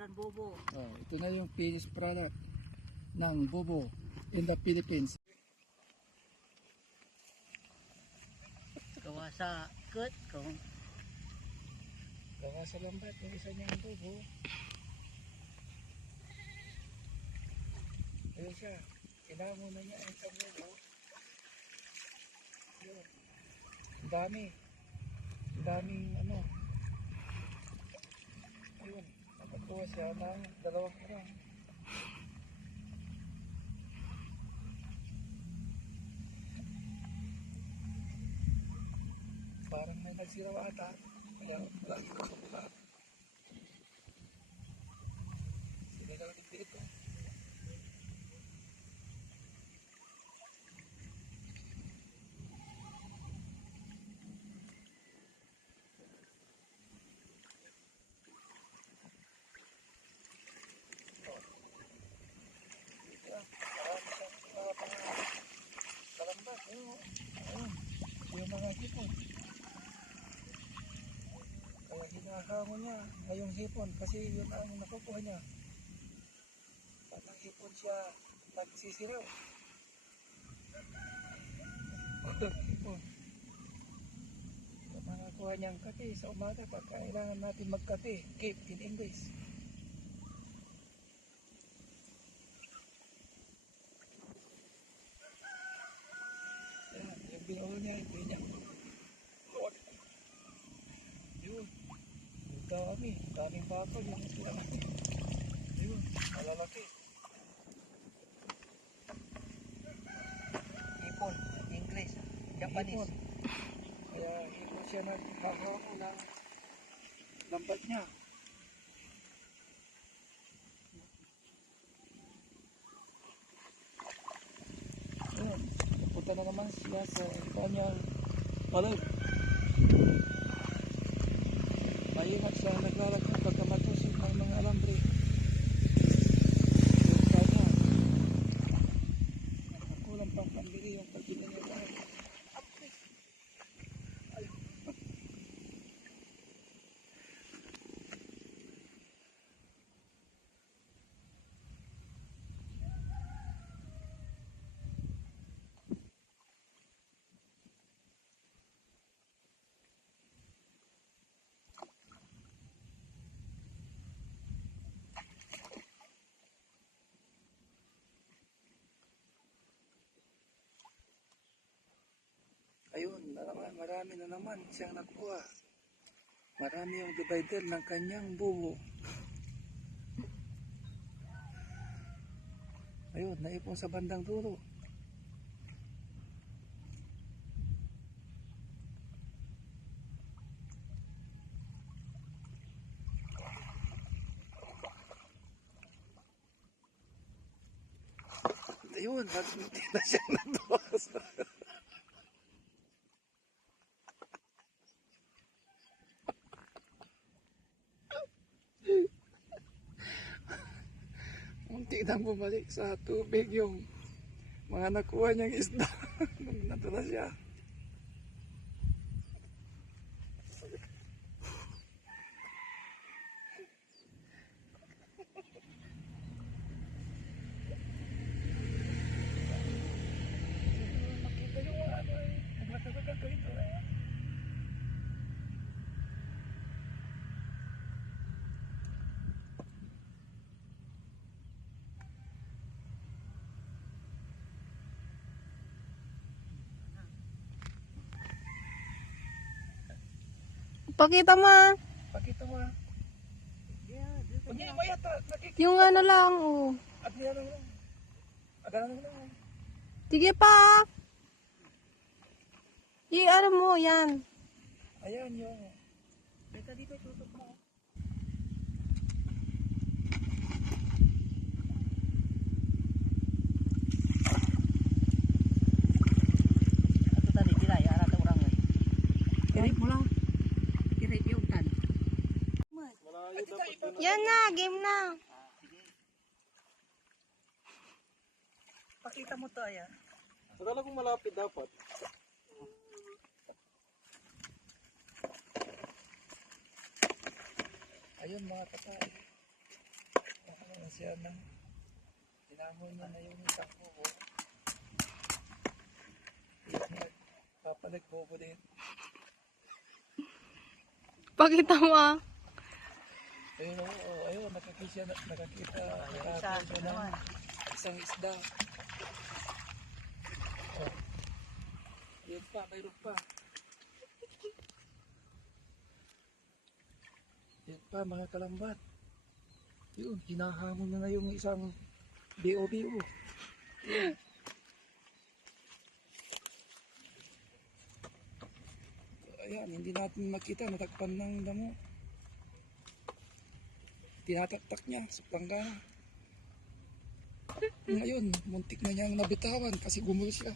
Iran Bobo. Oh, ito na yung finished product ng Bobo in the Philippines. Gawa sa cut ko. Gawa sa lambat yung isa niyang Bobo. Ayun siya. Kinamo na niya ang isang Bobo. Yun. Ang dami. Ang daming ano. Ayun. Nakatuwa siya ng dalawang karang. Parang may nagsiraw ata. Kaya lagi ko sa pula. Sige lang dito. Yung mga hipon. Kaya hinahango niya ngayong hipon kasi yun ang nakukuha niya. At ang hipon siya nagsisiraw. Hipon. Yung mga kuha niyang kati sa umaga pag kailangan natin magkati. Keep in English. Yan, yung binuo niya, hindi niya. Yun. Daming bakol yung sila natin. Yun, malalaki. Hipon, English, Japanese. Hipon. Kaya hipon siya naghahaw ng lambat niya. Ayun, punta na naman siya sa kanyang palag. Maingat siya naglalagay pagka matusok ng mga alambre. Kaya, kulang pang pambili yung pagkita niya tayo. Ayun, marami na naman siyang nakuha. Marami yung divider ng kanyang bubo. Ayun, naipon sa bandang dulo. Ayun, nagsunti na siyang natos. Munti nang bumalik sa tubig yung mga nakuha niyang isda. Nandun na siya. Makita yung ano eh. Nagmatagal ko ito eh. Pakita mo. Pakita mo ah. Hindi mo yata. Yung ano lang, oh. At niya lang lang. Agalan lang lang. Sige pa. I-ano mo, yan. Ayan yung. Teka dito, tutok mo. Ato tadi, kilay, arata orang eh. Kirit mo lang. Kirit yung tan. Yan na, game na. Pakita mo to, ayan. Akala kong malapit dapat. Ayun mga kapay. siya na hinamon na yung isang bobo. Papalag bobo din. Pakita mo ah. Ayun, ayun, nakakita Isa, siya naman. ng isang isda. Oh. Ayun pa, mayroon pa. Ayun pa, mga kalambat. Yun, hinahamon na yung isang BOBO. Yun. Ayan, hindi natin makita, natakpan ng damo. Tinataktak niya sa planggana. Ngayon, muntik na niyang nabitawan kasi gumulo siya.